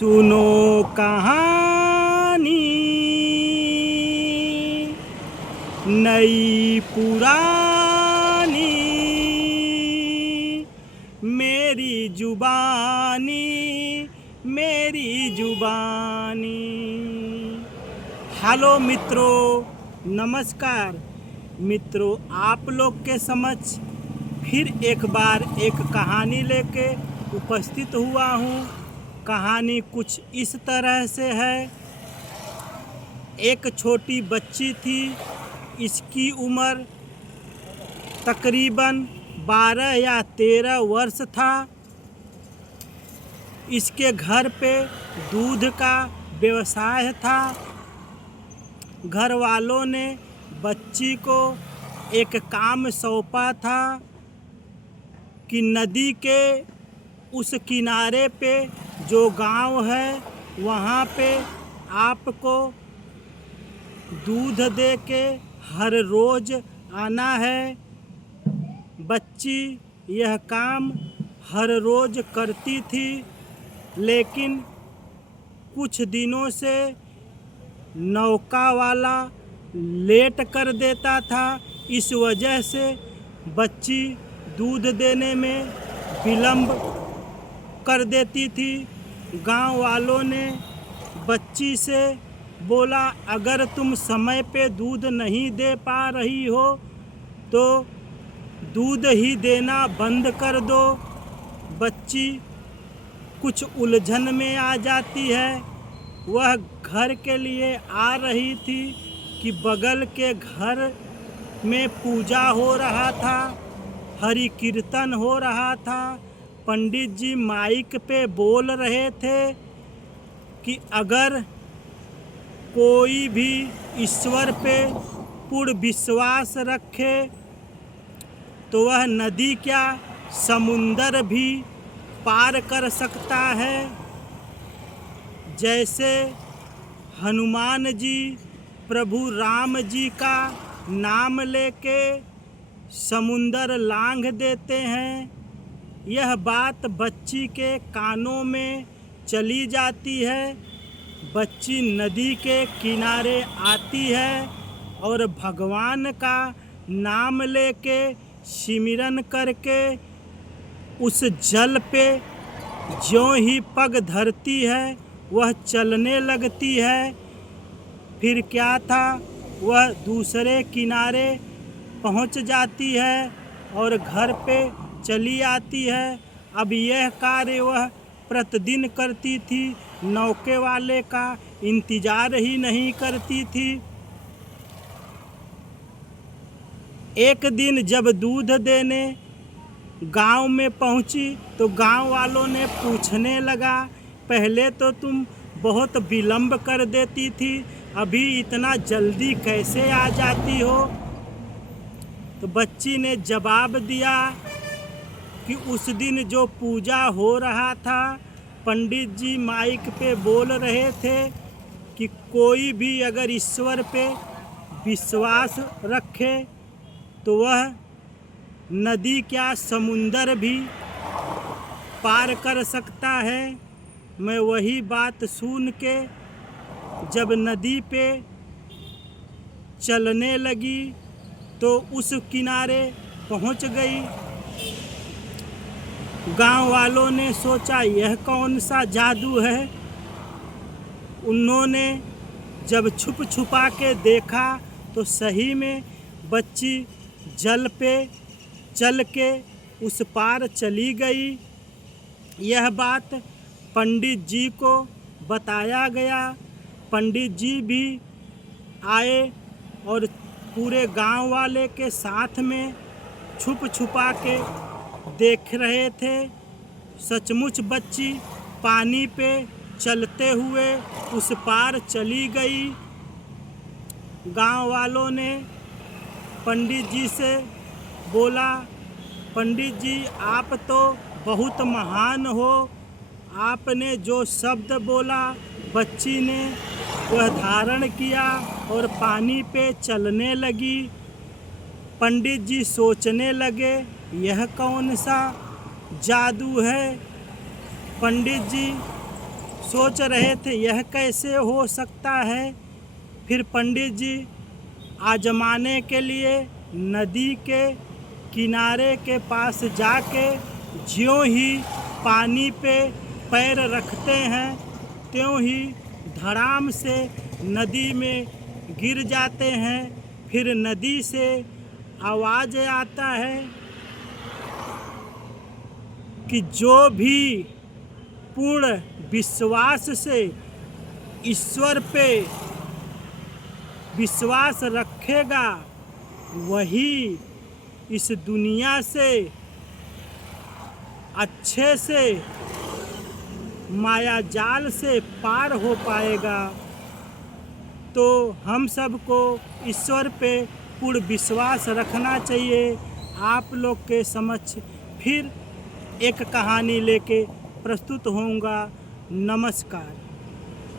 सुनो कहानी नई पुरानी मेरी जुबानी मेरी जुबानी। हेलो मित्रों, नमस्कार मित्रों, आप लोग के समक्ष फिर एक बार एक कहानी लेके उपस्थित हुआ हूँ। कहानी कुछ इस तरह से है। एक छोटी बच्ची थी। इसकी उम्र तकरीबन 12 या 13 वर्ष था। इसके घर पे दूध का व्यवसाय था। घर वालों ने बच्ची को एक काम सौंपा था कि नदी के उस किनारे पे जो गांव है वहाँ पे आपको दूध दे के हर रोज़ आना है। बच्ची यह काम हर रोज़ करती थी, लेकिन कुछ दिनों से नौका वाला लेट कर देता था। इस वजह से बच्ची दूध देने में विलम्ब कर देती थी। गांव वालों ने बच्ची से बोला, अगर तुम समय पे दूध नहीं दे पा रही हो तो दूध ही देना बंद कर दो। बच्ची कुछ उलझन में आ जाती है। वह घर के लिए आ रही थी कि बगल के घर में पूजा हो रहा था, हरि कीर्तन हो रहा था। पंडित जी माइक पे बोल रहे थे कि अगर कोई भी ईश्वर पे पूर्ण विश्वास रखे तो वह नदी क्या समुंदर भी पार कर सकता है। जैसे हनुमान जी प्रभु राम जी का नाम लेके समुंदर लांघ देते हैं। यह बात बच्ची के कानों में चली जाती है। बच्ची नदी के किनारे आती है और भगवान का नाम लेके सिमरन करके उस जल पे ज्यों ही पग धरती है वह चलने लगती है। फिर क्या था, वह दूसरे किनारे पहुंच जाती है और घर पे चली आती है। अब यह कार्य वह प्रतिदिन करती थी, नौके वाले का इंतज़ार ही नहीं करती थी। एक दिन जब दूध देने गांव में पहुंची तो गांव वालों ने पूछने लगा, पहले तो तुम बहुत विलम्ब कर देती थी, अभी इतना जल्दी कैसे आ जाती हो। तो बच्ची ने जवाब दिया कि उस दिन जो पूजा हो रहा था, पंडित जी माइक पे बोल रहे थे कि कोई भी अगर ईश्वर पे विश्वास रखे तो वह नदी क्या समुंदर भी पार कर सकता है। मैं वही बात सुन के जब नदी पे चलने लगी तो उस किनारे पहुंच गई। गांव वालों ने सोचा यह कौन सा जादू है। उन्होंने जब छुप छुपा के देखा तो सही में बच्ची जल पे चल के उस पार चली गई। यह बात पंडित जी को बताया गया। पंडित जी भी आए और पूरे गांव वाले के साथ में छुप छुपा के देख रहे थे। सचमुच बच्ची पानी पे चलते हुए उस पार चली गई। गांव वालों ने पंडित जी से बोला, पंडित जी आप तो बहुत महान हो, आपने जो शब्द बोला बच्ची ने वह धारण किया और पानी पे चलने लगी। पंडित जी सोचने लगे यह कौन सा जादू है। पंडित जी सोच रहे थे यह कैसे हो सकता है। फिर पंडित जी आजमाने के लिए नदी के किनारे के पास जाके ज्यों ही पानी पे पैर रखते हैं त्यों ही धड़ाम से नदी में गिर जाते हैं। फिर नदी से आवाज़ आता है कि जो भी पूर्ण विश्वास से ईश्वर पे विश्वास रखेगा वही इस दुनिया से अच्छे से माया जाल से पार हो पाएगा। तो हम सबको ईश्वर पे पूर्ण विश्वास रखना चाहिए। आप लोग के समक्ष फिर एक कहानी लेके प्रस्तुत होऊंगा। नमस्कार।